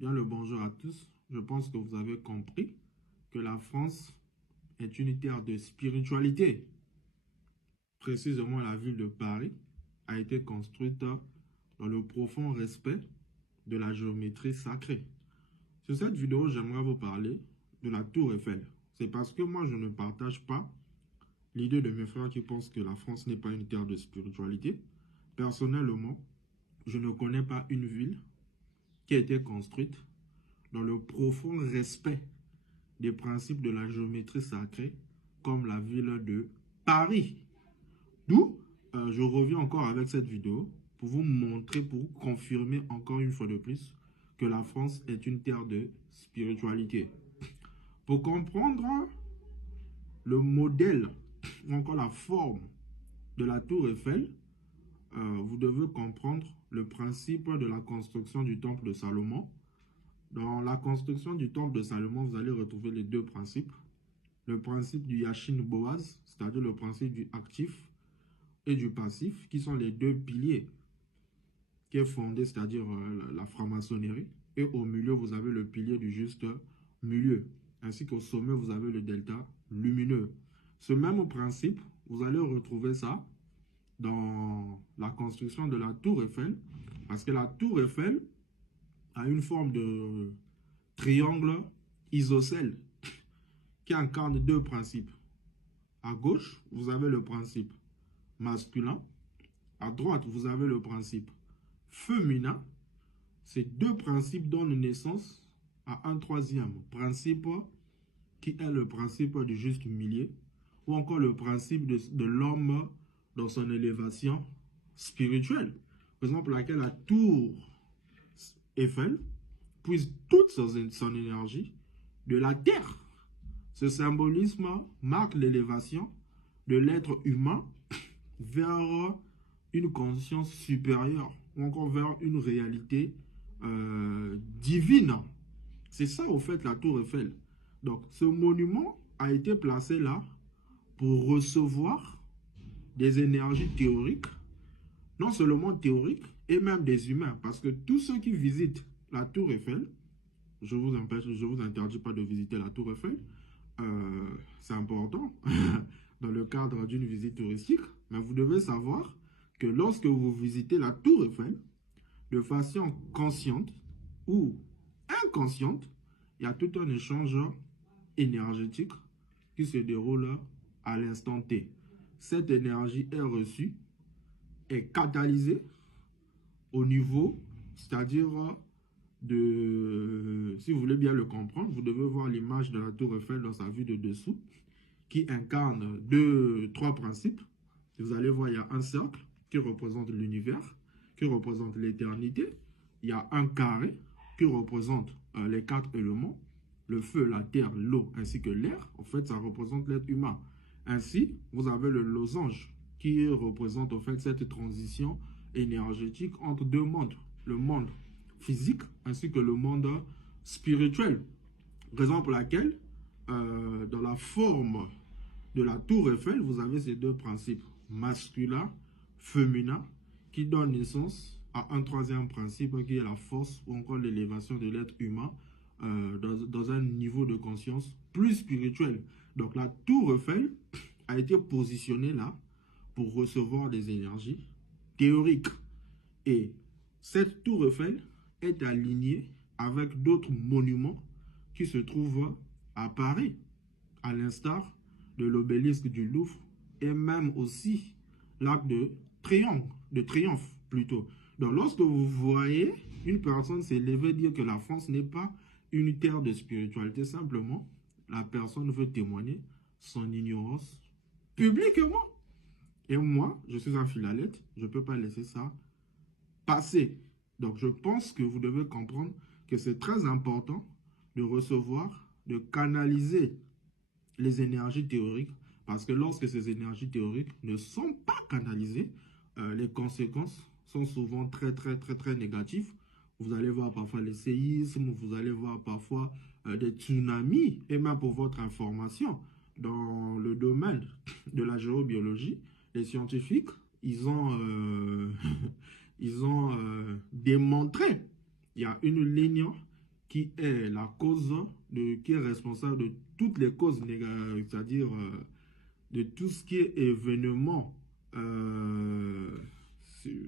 Bien le bonjour à tous. Je pense que vous avez compris que la France est une terre de spiritualité. Précisément, la ville de Paris a été construite dans le profond respect de la géométrie sacrée. Sur cette vidéo, j'aimerais vous parler de la Tour Eiffel. C'est parce que moi, je ne partage pas l'idée de mes frères qui pensent que la France n'est pas une terre de spiritualité. Personnellement, je ne connais pas une ville qui a été construite dans le profond respect des principes de la géométrie sacrée, comme la ville de Paris. D'où je reviens encore avec cette vidéo pour vous montrer, pour vous confirmer encore une fois de plus que la France est une terre de spiritualité. Pour comprendre le modèle ou encore la forme de la tour Eiffel, vous devez comprendre le principe de la construction du temple de Salomon. Dans la construction du temple de Salomon, vous allez retrouver les deux principes. Le principe du Yashin Boaz, c'est-à-dire le principe du actif et du passif, qui sont les deux piliers qui est fondé, c'est-à-dire la franc-maçonnerie. Et au milieu, vous avez le pilier du juste milieu. Ainsi qu'au sommet, vous avez le delta lumineux. Ce même principe, vous allez retrouver ça dans la construction de la tour Eiffel, parce que la tour Eiffel a une forme de triangle isocèle qui incarne deux principes. À gauche, vous avez le principe masculin. À droite, vous avez le principe féminin. Ces deux principes donnent naissance à un troisième principe qui est le principe du juste milieu ou encore le principe de l'homme dans son élévation spirituelle. Raison pour laquelle la tour Eiffel puise toute son énergie de la terre. Ce symbolisme marque l'élévation de l'être humain vers une conscience supérieure ou encore vers une réalité divine. C'est ça, au fait, la tour Eiffel. Donc, ce monument a été placé là pour recevoir des énergies théoriques, non seulement théoriques, et même des humains. Parce que tous ceux qui visitent la tour Eiffel, je vous interdis pas de visiter la tour Eiffel, c'est important dans le cadre d'une visite touristique, mais vous devez savoir que lorsque vous visitez la tour Eiffel, de façon consciente ou inconsciente, il y a tout un échange énergétique qui se déroule à l'instant T. Cette énergie est reçue, est catalysée au niveau, c'est-à-dire si vous voulez bien le comprendre, vous devez voir l'image de la tour Eiffel dans sa vue de dessous, qui incarne trois principes. Vous allez voir, il y a un cercle qui représente l'univers, qui représente l'éternité. Il y a un carré qui représente les quatre éléments, le feu, la terre, l'eau, ainsi que l'air. En fait, ça représente l'être humain. Ainsi, vous avez le losange qui représente en fait cette transition énergétique entre deux mondes, le monde physique ainsi que le monde spirituel. Raison pour laquelle, dans la forme de la tour Eiffel, vous avez ces deux principes, masculin, féminin, qui donnent naissance à un troisième principe qui est la force ou encore l'élévation de l'être humain dans un niveau de conscience plus spirituel. Donc la tour Eiffel a été positionnée là pour recevoir des énergies théoriques. Et cette tour Eiffel est alignée avec d'autres monuments qui se trouvent à Paris, à l'instar de l'obélisque du Louvre et même aussi l'arc de triomphe plutôt. Donc lorsque vous voyez une personne s'élever dire que la France n'est pas une terre de spiritualité, simplement la personne veut témoigner son ignorance publiquement. Et moi, je suis un philalètre, je ne peux pas laisser ça passer. Donc je pense que vous devez comprendre que c'est très important de recevoir, de canaliser les énergies théoriques, parce que lorsque ces énergies théoriques ne sont pas canalisées, les conséquences sont souvent très négatives. Vous allez voir parfois les séismes, vous allez voir parfois des tsunamis, et même pour votre information, dans le domaine de la géobiologie, les scientifiques, ils ont, ils ont démontré, il y a une ligne qui est la cause, qui est responsable de toutes les causes négatives, c'est-à-dire de tout ce qui est événement,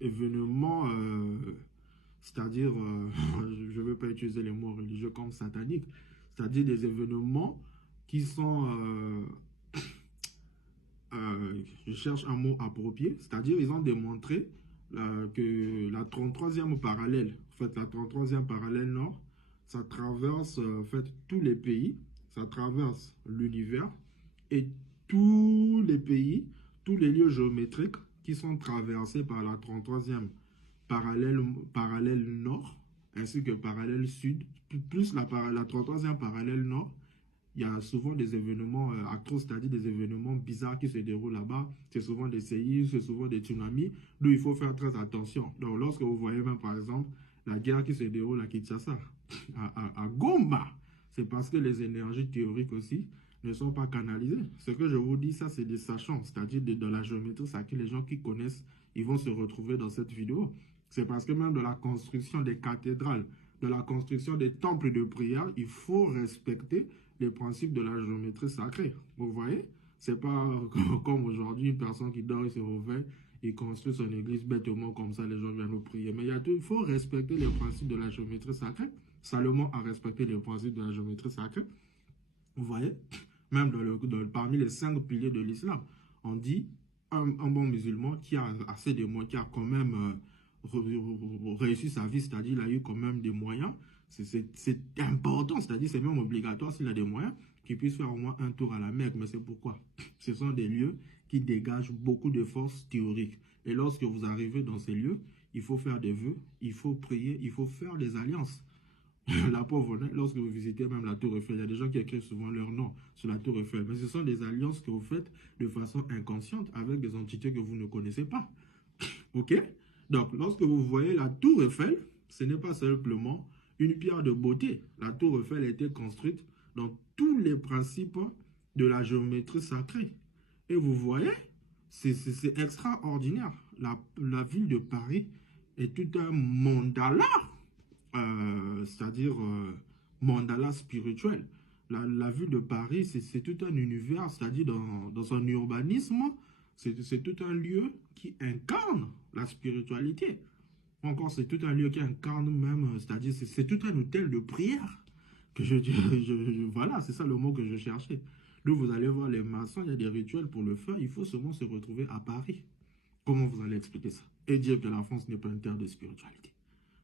événement, c'est-à-dire, je ne veux pas utiliser les mots religieux comme satanique, c'est-à-dire des événements qui sont, je cherche un mot approprié, c'est-à-dire ils ont démontré que la 33e parallèle, en fait la 33e parallèle nord, ça traverse en fait tous les pays, ça traverse l'univers et tous les pays, tous les lieux géométriques qui sont traversés par la 33e parallèle nord, ainsi que parallèle sud, plus la 33e parallèle nord, il y a souvent des événements atroces, c'est-à-dire des événements bizarres qui se déroulent là-bas. C'est souvent des séismes, c'est souvent des tsunamis, d'où il faut faire très attention. Donc, lorsque vous voyez même, par exemple, la guerre qui se déroule à Kinshasa, à Goma, c'est parce que les énergies théoriques aussi ne sont pas canalisées. Ce que je vous dis, ça, c'est des sachants, c'est-à-dire dans la géométrie, c'est que les gens qui connaissent, ils vont se retrouver dans cette vidéo. C'est parce que même de la construction des cathédrales, de la construction des temples de prière, il faut respecter les principes de la géométrie sacrée. Vous voyez? C'est pas comme aujourd'hui, une personne qui dort et se réveille, il construit son église bêtement comme ça, les gens viennent nous prier. Mais il faut respecter les principes de la géométrie sacrée. Salomon a respecté les principes de la géométrie sacrée. Vous voyez? Même parmi les 5 piliers de l'islam, on dit un bon musulman qui a assez de moyens, qui a quand même réussi sa vie, c'est-à-dire il a eu quand même des moyens. C'est important, c'est-à-dire c'est même obligatoire s'il a des moyens qu'il puisse faire au moins un tour à la Mecque. Mais c'est pourquoi ce sont des lieux qui dégagent beaucoup de forces théoriques. Et lorsque vous arrivez dans ces lieux, il faut faire des vœux, il faut prier, il faut faire des alliances. La pauvre, lorsque vous visitez même la Tour Eiffel, il y a des gens qui écrivent souvent leur nom sur la Tour Eiffel. Mais ce sont des alliances que vous faites de façon inconsciente avec des entités que vous ne connaissez pas. OK? Donc, lorsque vous voyez la Tour Eiffel, ce n'est pas simplement une pierre de beauté. La Tour Eiffel a été construite dans tous les principes de la géométrie sacrée. Et vous voyez, c'est extraordinaire. La ville de Paris est tout un mandala, c'est-à-dire mandala spirituel. La ville de Paris, c'est tout un univers, c'est-à-dire dans son urbanisme, c'est tout un lieu qui incarne la spiritualité. Encore, c'est tout un lieu qui incarne même, c'est-à-dire c'est tout un hôtel de prière. Que voilà, c'est ça le mot que je cherchais. Là, vous allez voir les maçons, il y a des rituels pour le faire. Il faut seulement se retrouver à Paris. Comment vous allez expliquer ça? Et dire que la France n'est pas une terre de spiritualité.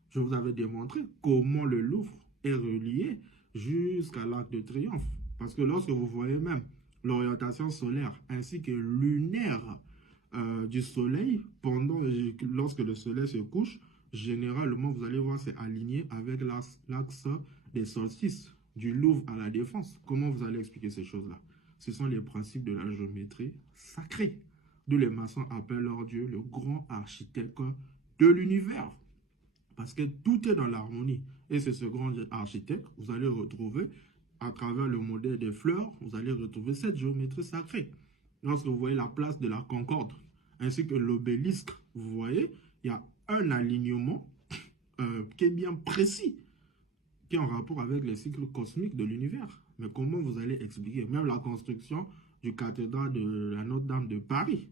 Je vous avais démontré comment le Louvre est relié jusqu'à l'Arc de Triomphe. Parce que lorsque vous voyez même l'orientation solaire ainsi que lunaire du soleil, lorsque le soleil se couche, généralement, vous allez voir, c'est aligné avec l'axe des solstices, du Louvre à la Défense. Comment vous allez expliquer ces choses-là? Ce sont les principes de la géométrie sacrée, d'où les maçons appellent leur Dieu le grand architecte de l'univers. Parce que tout est dans l'harmonie. Et c'est ce grand architecte, vous allez retrouver, à travers le modèle des fleurs, vous allez retrouver cette géométrie sacrée. Lorsque vous voyez la place de la Concorde, ainsi que l'obélisque, vous voyez, il y a un alignement qui est bien précis, qui est en rapport avec les cycles cosmiques de l'univers. Mais comment vous allez expliquer? Même la construction du cathédrale de la Notre-Dame de Paris,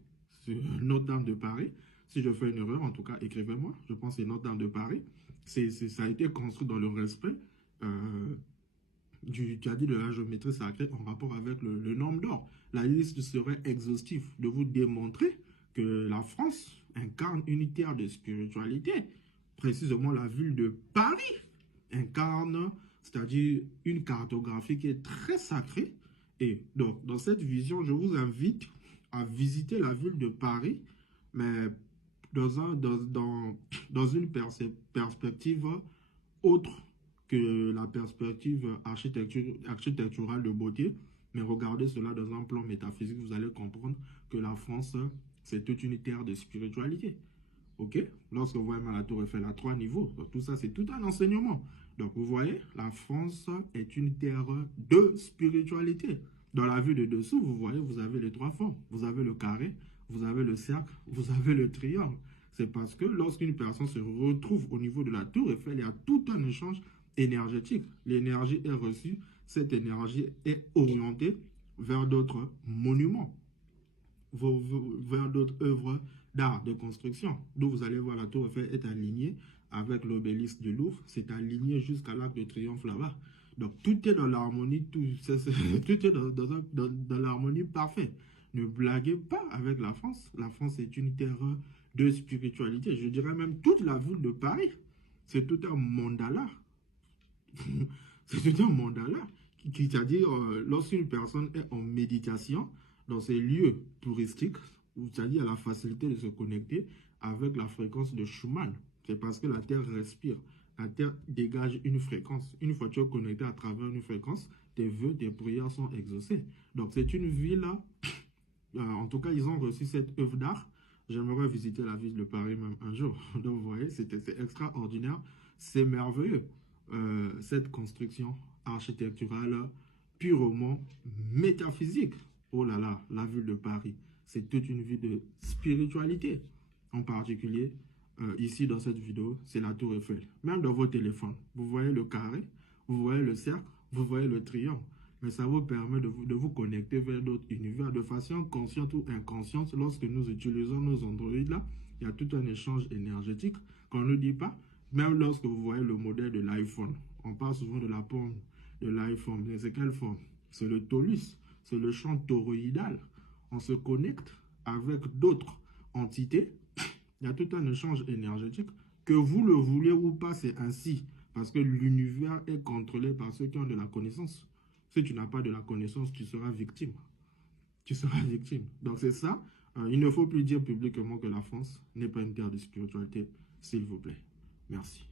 Notre-Dame de Paris, si je fais une erreur, en tout cas, écrivez-moi, je pense que c'est Notre-Dame de Paris, ça a été construit dans le respect du dit de la géométrie sacrée en rapport avec le nombre d'or. La liste serait exhaustive de vous démontrer que la France incarne une terre de spiritualité. Précisément, la ville de Paris incarne, c'est-à-dire une cartographie qui est très sacrée. Et donc, dans cette vision, je vous invite à visiter la ville de Paris, mais dans une perspective autre que la perspective architecturale de beauté, mais regardez cela dans un plan métaphysique, vous allez comprendre que la France, c'est toute une terre de spiritualité. OK? Lorsque vous voyez la Tour Eiffel à 3 niveaux, donc tout ça, c'est tout un enseignement. Donc, vous voyez, la France est une terre de spiritualité. Dans la vue de dessous, vous voyez, vous avez les 3 formes. Vous avez le carré, vous avez le cercle, vous avez le triangle. C'est parce que lorsqu'une personne se retrouve au niveau de la Tour Eiffel, il y a tout un échange énergétique. L'énergie est reçue, cette énergie est orientée vers d'autres monuments, vers d'autres œuvres d'art, de construction. Donc vous allez voir la tour Eiffel est alignée avec l'obélisque du Louvre, c'est aligné jusqu'à l'Arc de Triomphe là-bas. Donc tout est dans l'harmonie, tout est dans l'harmonie parfaite. Ne blaguez pas avec la France. La France est une terre de spiritualité. Je dirais même toute la ville de Paris. C'est tout un mandala. C'est tout un mandala. C'est-à-dire, lorsqu'une personne est en méditation dans ces lieux touristiques, c'est-à-dire la facilité de se connecter avec la fréquence de Schumann. C'est parce que la Terre respire. La Terre dégage une fréquence. Une fois que tu es connecté à travers une fréquence, tes vœux, tes prières sont exaucés. Donc, c'est une ville, en tout cas, ils ont reçu cette œuvre d'art. J'aimerais visiter la ville de Paris même un jour. Donc, vous voyez, c'est extraordinaire. C'est merveilleux. Cette construction architecturale purement métaphysique. Oh là là, la ville de Paris. C'est toute une vie de spiritualité. En particulier, ici dans cette vidéo, c'est la tour Eiffel. Même dans vos téléphones, vous voyez le carré, vous voyez le cercle, vous voyez le triangle. Mais ça vous permet de vous connecter vers d'autres univers de façon consciente ou inconsciente. Lorsque nous utilisons nos Android là, il y a tout un échange énergétique qu'on ne dit pas. Même lorsque vous voyez le modèle de l'iPhone, on parle souvent de la forme de l'iPhone. Mais c'est quelle forme? C'est le tolus, c'est le champ toroïdal. On se connecte avec d'autres entités. Il y a tout un échange énergétique. Que vous le voulez ou pas, c'est ainsi. Parce que l'univers est contrôlé par ceux qui ont de la connaissance. Si tu n'as pas de la connaissance, tu seras victime. Tu seras victime. Donc c'est ça. Il ne faut plus dire publiquement que la France n'est pas une terre de spiritualité, s'il vous plaît. Merci.